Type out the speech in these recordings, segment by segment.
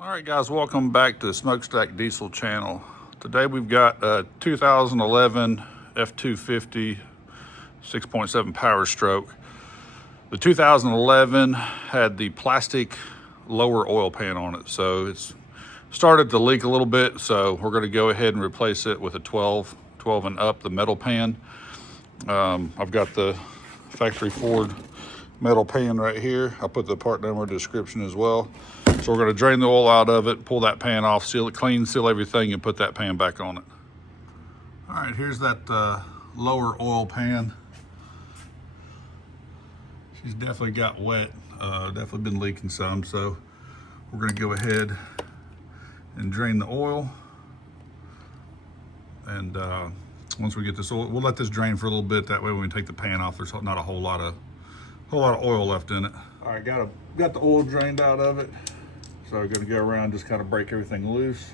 All right, guys, welcome back to the Smokestack Diesel channel. Today we've got a 2011 F250 6.7 PowerStroke. The 2011 had the plastic lower oil pan on it, so it's started to leak a little bit, so we're going to go ahead and replace it with a 12 and up, the metal pan. I've got the factory Ford metal pan right here. I'll put the part number in the description as well. So we're going to drain the oil out of it, pull that pan off, seal it clean, seal everything, and put that pan back on it. All right, here's that lower oil pan. She's definitely got wet, definitely been leaking some, so we're going to go ahead and drain the oil. And once we get this oil, we'll let this drain for a little bit. That way when we take the pan off, there's not a whole lot of oil left in it. All right, got the oil drained out of it. So we're gonna go around, just kind of break everything loose.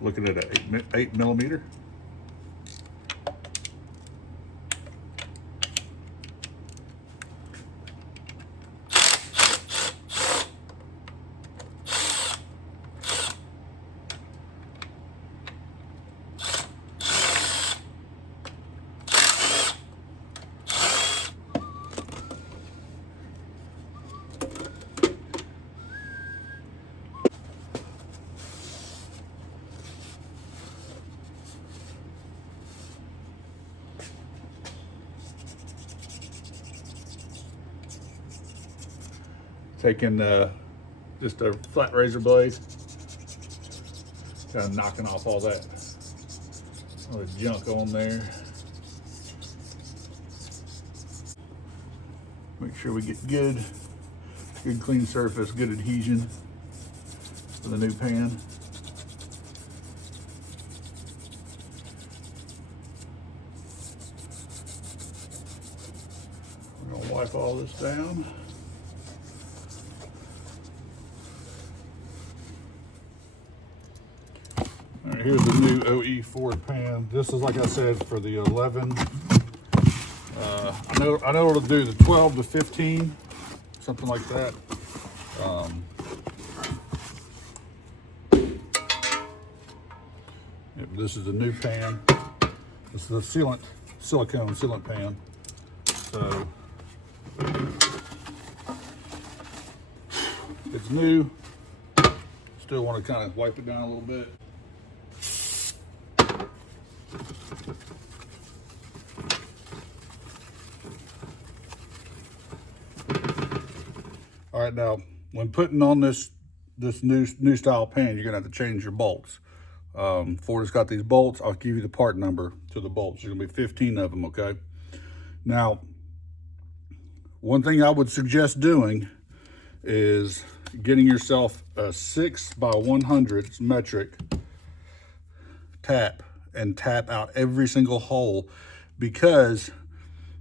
Looking at an 8 millimeter. Taking just a flat razor blade, kind of knocking off all the junk on there. Make sure we get good clean surface, good adhesion for the new pan. We're gonna wipe all this down. All right, here's the new OE Ford pan. This is, like I said, for the 11. I know it'll do the 12 to 15, something like that. Yep, this is the new pan. This is the silicone sealant pan. So it's new. Still want to kind of wipe it down a little bit. All right, now when putting on this new style pan, you're gonna have to change your bolts. Ford has got these bolts. I'll give you the part number to the bolts. There's gonna be 15 of them, okay? Now, one thing I would suggest doing is getting yourself a 6x100 metric tap and tap out every single hole, because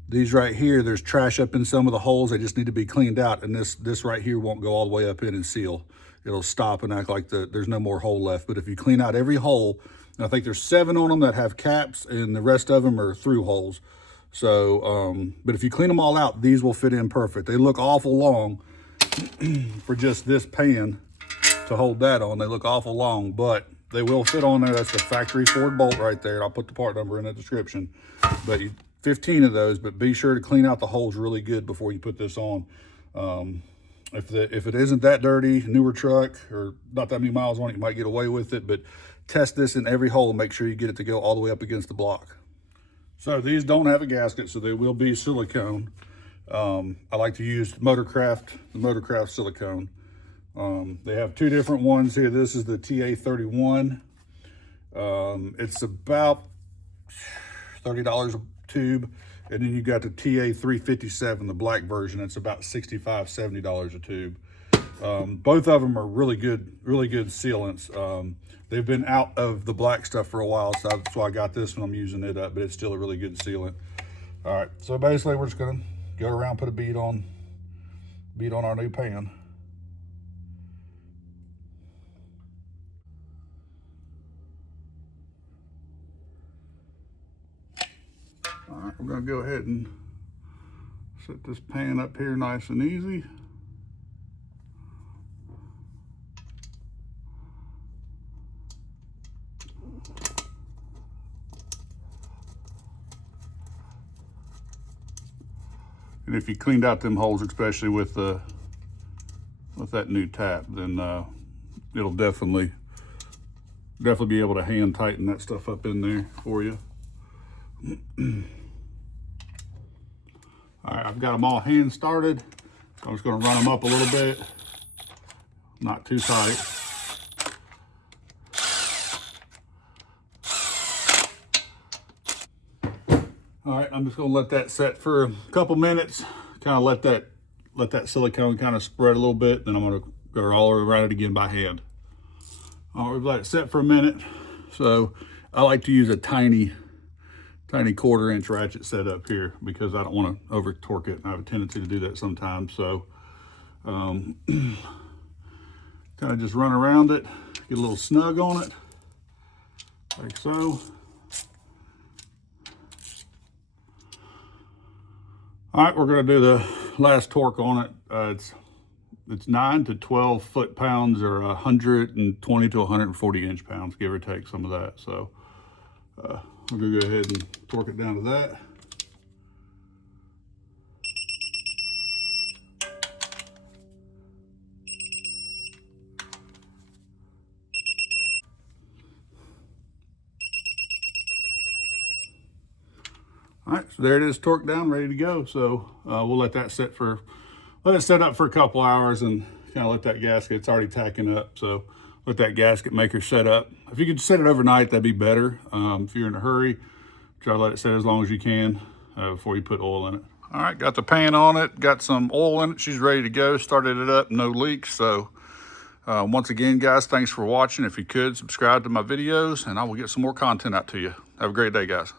these right here, there's trash up in some of the holes. They just need to be cleaned out, and this right here won't go all the way up in and seal. It'll stop and act like there's no more hole left. But if you clean out every hole, and I think there's 7 on them that have caps, and the rest of them are through holes. So, but if you clean them all out, these will fit in perfect. They look awful long for just this pan to hold that on. They look awful long, but they will fit on there. That's the factory Ford bolt right there. I'll put the part number in the description. But 15 of those, but be sure to clean out the holes really good before you put this on. If it isn't that dirty, newer truck, or not that many miles on it, you might get away with it, but test this in every hole and make sure you get it to go all the way up against the block. So these don't have a gasket, so they will be silicone. I like to use the Motorcraft silicone. They have 2 different ones here. This is the TA31. It's about $30 a tube. And then you got the TA357, the black version. It's about $65, $70 a tube. Both of them are really good sealants. They've been out of the black stuff for a while, so that's why I got this one. I'm using it up, but it's still a really good sealant. All right, so basically we're just gonna go around, put a bead on our new pan. All right, we're gonna go ahead and set this pan up here nice and easy. And if you cleaned out them holes, especially with that new tap, then it'll definitely be able to hand tighten that stuff up in there for you. All right, I've got them all hand started. I'm just going to run them up a little bit, not too tight. All right, I'm just going to let that set for a couple minutes, kind of let that silicone kind of spread a little bit. Then I'm going to go all the way around it again by hand. All right, we've let it set for a minute. So I like to use a tiny 1/4-inch ratchet set up here because I don't want to over torque it. I have a tendency to do that sometimes. So kind of just run around it, get a little snug on it, like so. All right, we're going to do the last torque on it. It's 9 to 12 foot-pounds, or 120 to 140 inch-pounds, give or take some of that. So we're going to go ahead and torque it down to that. All right, so there it is, torqued down, ready to go. So we'll let that set up for a couple hours and kind of let that gasket, it's already tacking up. So let that gasket maker set up. If you could set it overnight, that'd be better. If you're in a hurry, try to let it set as long as you can before you put oil in it. All right, got the pan on it, got some oil in it. She's ready to go, started it up, no leaks. So once again, guys, thanks for watching. If you could, subscribe to my videos and I will get some more content out to you. Have a great day, guys.